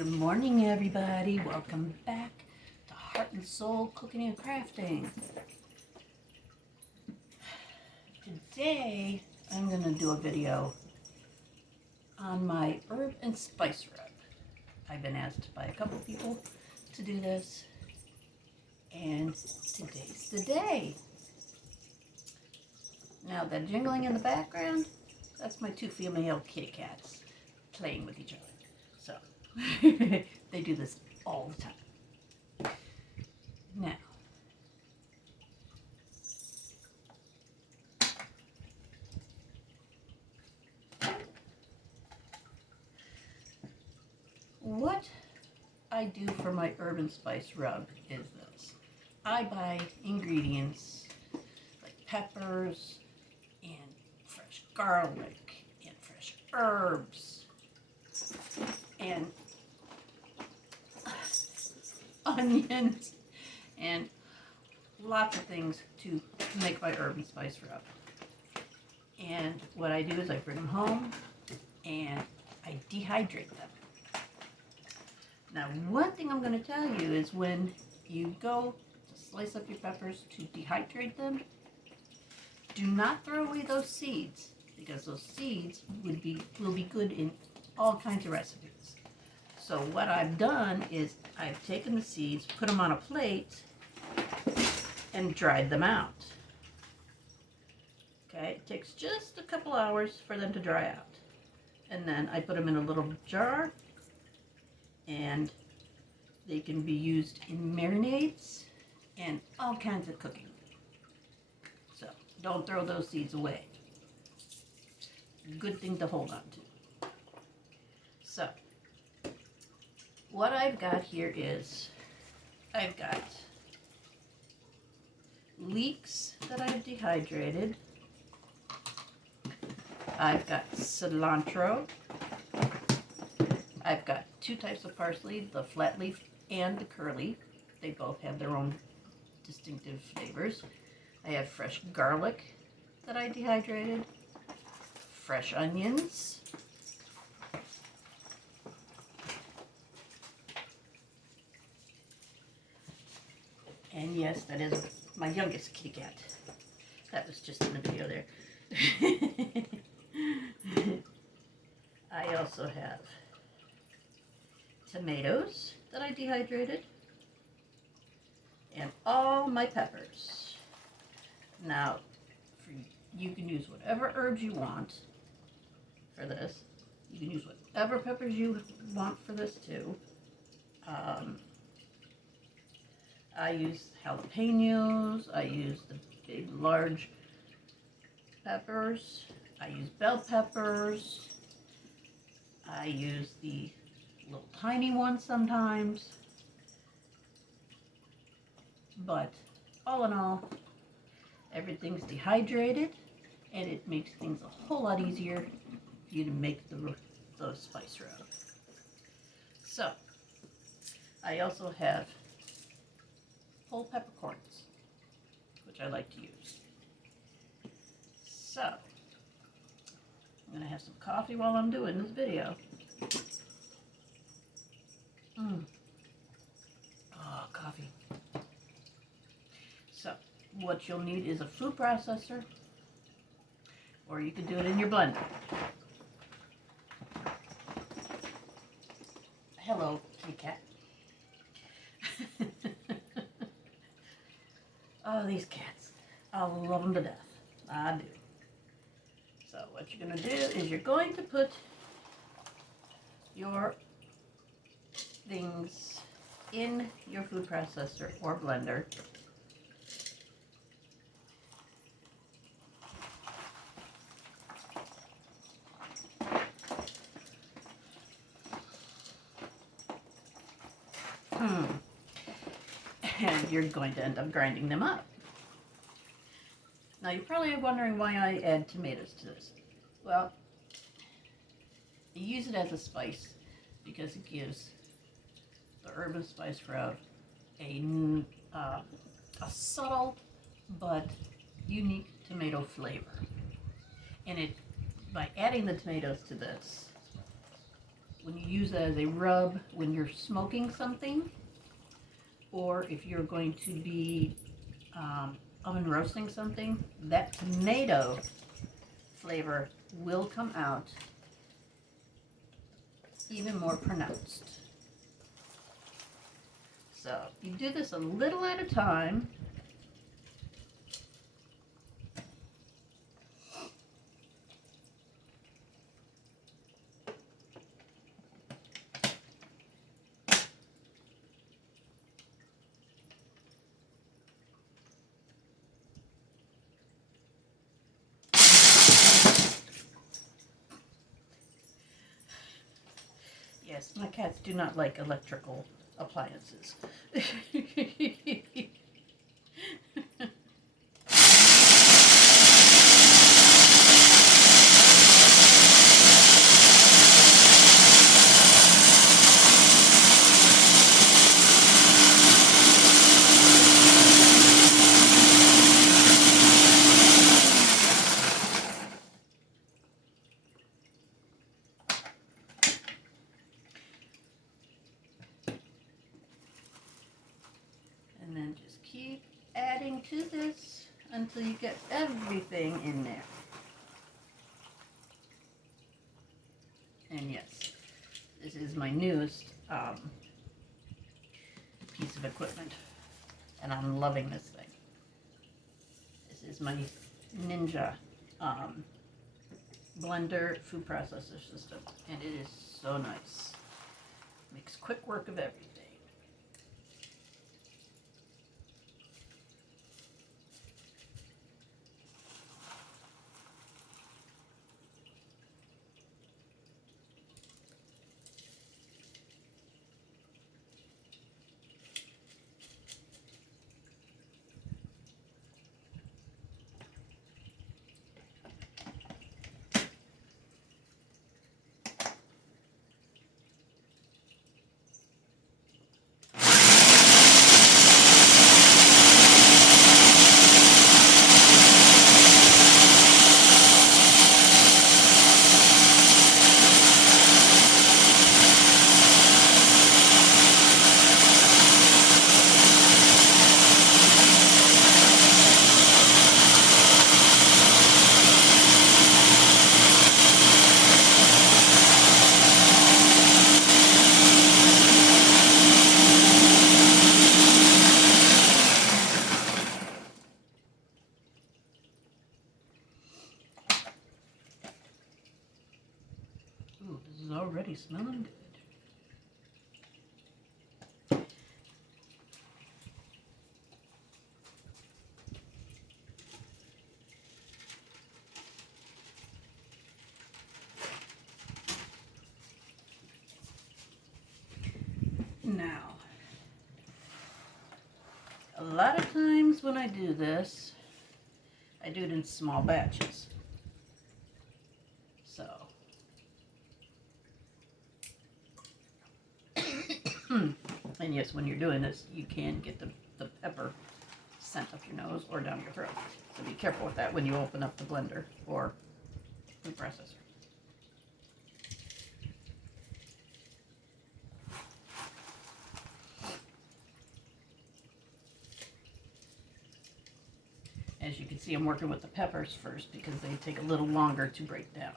Good morning, everybody. Welcome back to Heart and Soul Cooking and Crafting. Today, I'm going to do a video on my herb and spice rub. I've been asked by a couple people to do this, and today's the day. Now, that jingling in the background, that's my two female kitty cats playing with each other. So, they do this all the time. Now, what I do for my herb and spice rub is this. I buy ingredients like peppers and fresh garlic and fresh herbs and onions and lots of things to make my herb and spice rub. And what I do is I bring them home and I dehydrate them. Now, one thing I'm going to tell you is when you go to slice up your peppers to dehydrate them, do not throw away those seeds, because those seeds will be good in all kinds of recipes. So what I've done is I've taken the seeds, put them on a plate, and dried them out. Okay, it takes just a couple hours for them to dry out. And then I put them in a little jar, and they can be used in marinades and all kinds of cooking. So don't throw those seeds away. Good thing to hold on to. So what I've got here is I've got leeks that I've dehydrated. I've got cilantro. I've got two types of parsley, the flat leaf and the curly. They both have their own distinctive flavors. I have fresh garlic that I dehydrated, fresh onions, and yes, that is my youngest kitty cat. That was just in the video there. I also have tomatoes that I dehydrated, and all my peppers. Now, you can use whatever herbs you want for this. You can use whatever peppers you want for this too. I use jalapenos, I use the big large peppers, I use bell peppers, I use the little tiny ones sometimes, but all in all, everything's dehydrated, and it makes things a whole lot easier for you to make the spice rub. So, I also have whole peppercorns, which I like to use. So, I'm going to have some coffee while I'm doing this video. Oh, coffee. So, what you'll need is a food processor, or you can do it in your blender. Hello, kitty cat. Oh, these cats. I love them to death. I do. So what you're going to do is you're going to put your things in your food processor or blender. And you're going to end up grinding them up. Now you're probably wondering why I add tomatoes to this. Well, you use it as a spice because it gives the herb and spice rub a subtle but unique tomato flavor. And it, by adding the tomatoes to this, when you use it as a rub when you're smoking something, or if you're going to be oven roasting something, that tomato flavor will come out even more pronounced. So you do this a little at a time. Yes, my cats do not like electrical appliances. And then just keep adding to this until you get everything in there. And yes, this is my newest piece of equipment, and I'm loving this thing. This is my Ninja blender food processor system, and it is so nice. Makes quick work of everything. Ooh, this is already smelling good. Now, a lot of times when I do this, I do it in small batches. So, and yes, when you're doing this, you can get the pepper sent up your nose or down your throat. So be careful with that when you open up the blender or food processor. As you can see, I'm working with the peppers first because they take a little longer to break down.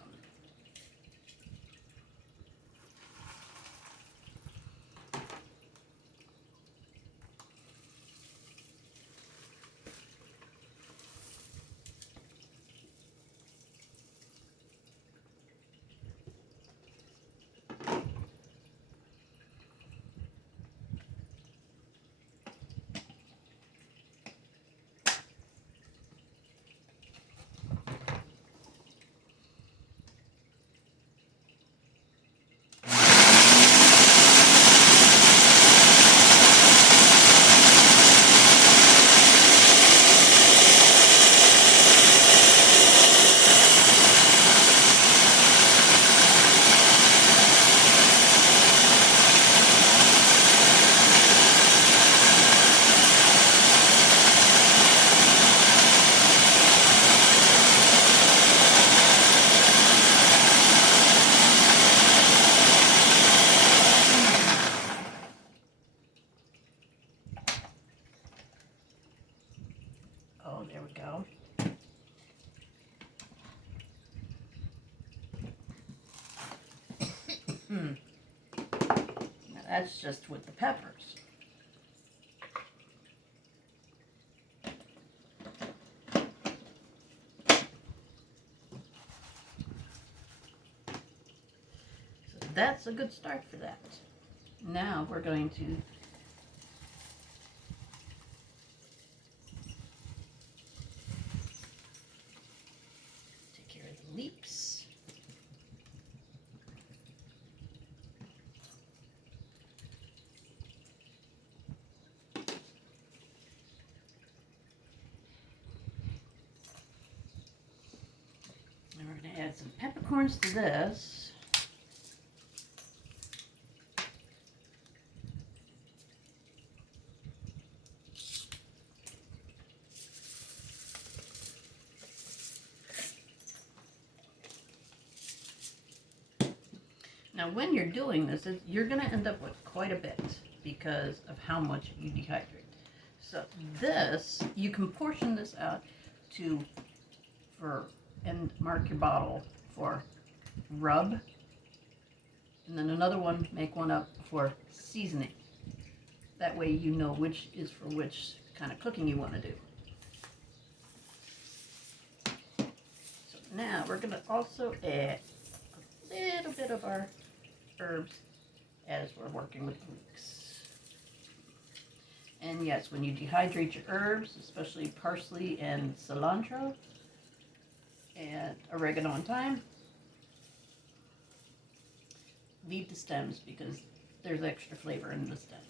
Now that's just with the peppers. So that's a good start for that. Now we're going to take care of the leeks. And we're going to add some peppercorns to this. Now when you're doing this, you're going to end up with quite a bit because of how much you dehydrate. So this, you can portion this out and mark your bottle for rub. And then another one, make one up for seasoning. That way you know which is for which kind of cooking you want to do. So now we're going to also add a little bit of our herbs as we're working with leeks. And yes, when you dehydrate your herbs, especially parsley and cilantro and oregano and thyme, leave the stems because there's extra flavor in the stems.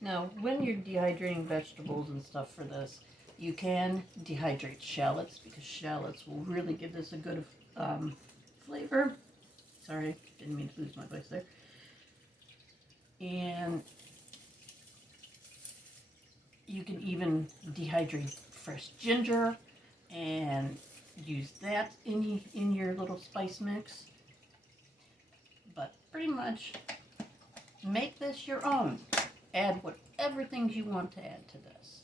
Now, when you're dehydrating vegetables and stuff for this, you can dehydrate shallots because shallots will really give this a good flavor. Sorry, didn't mean to lose my voice there. And you can even dehydrate fresh ginger and use that in your little spice mix. But pretty much make this your own. Add whatever things you want to add to this.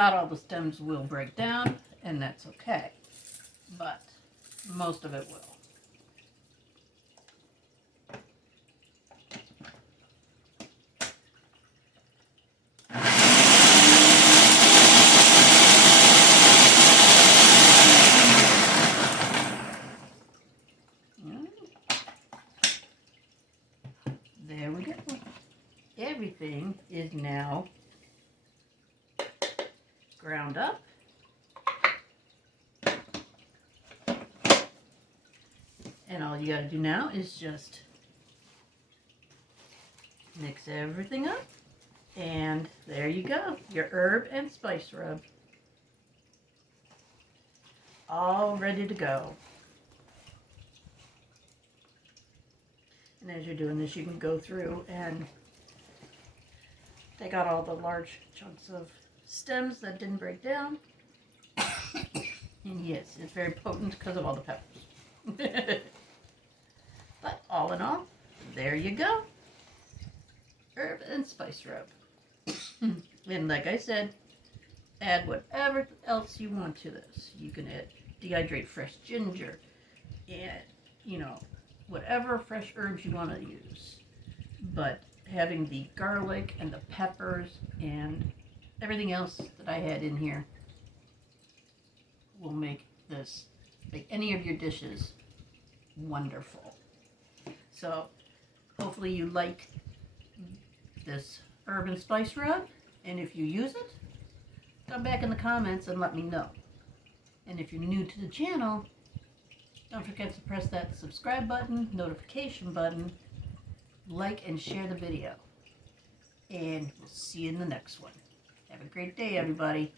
Not all the stems will break down, and that's okay, but most of it will. There we go. Everything is now ground up. And all you got to do now is just mix everything up. And there you go, your herb and spice rub. All ready to go. And as you're doing this, you can go through and take out all the large chunks of stems that didn't break down. And yes, it's very potent because of all the peppers. But all in all, there you go. Herb and spice rub. And like I said, add whatever else you want to this. You can add dehydrated fresh ginger and, whatever fresh herbs you want to use. But having the garlic and the peppers and everything else that I had in here will make any of your dishes wonderful. So hopefully you like this herb and spice rub, and if you use it, come back in the comments and let me know. And if you're new to the channel, don't forget to press that subscribe button, notification button, like and share the video. And we'll see you in the next one. Have a great day, everybody.